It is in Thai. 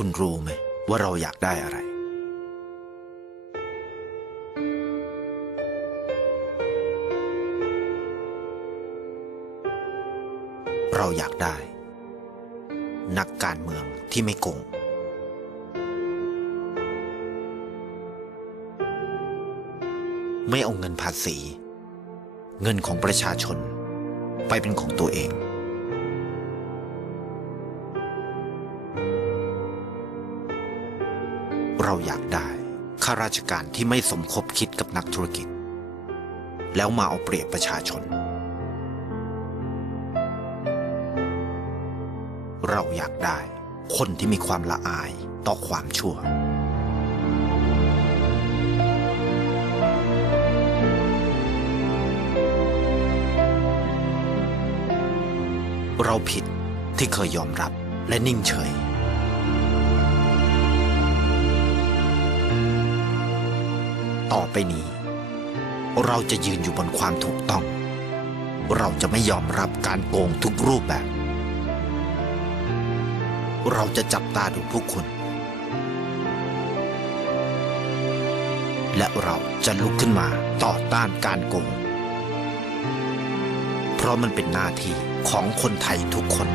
คุณรู้ไหมว่าเราอยากได้อะไร เราอยากได้ นักการเมืองที่ไม่โกง ไม่เอาเงินภาษี เงินของประชาชน ไปเป็นของตัวเอง เราอยากได้ข้าราชการที่ไม่สมคบคิดกับนักธุรกิจ แล้วมาเอาเปรียบประชาชน เราอยากได้คนที่มีความละอายต่อความชั่ว เราผิดที่เคยยอมรับและนิ่งเฉย ต่อไปนี้ เราจะยืนอยู่บนความถูกต้อง เราจะไม่ยอมรับการโกงทุกรูปแบบ เราจะจับตาดูผู้คุณ และเราจะลุกขึ้นมาต่อต้านการโกง เพราะมันเป็นหน้าที่ของคนไทยทุกคน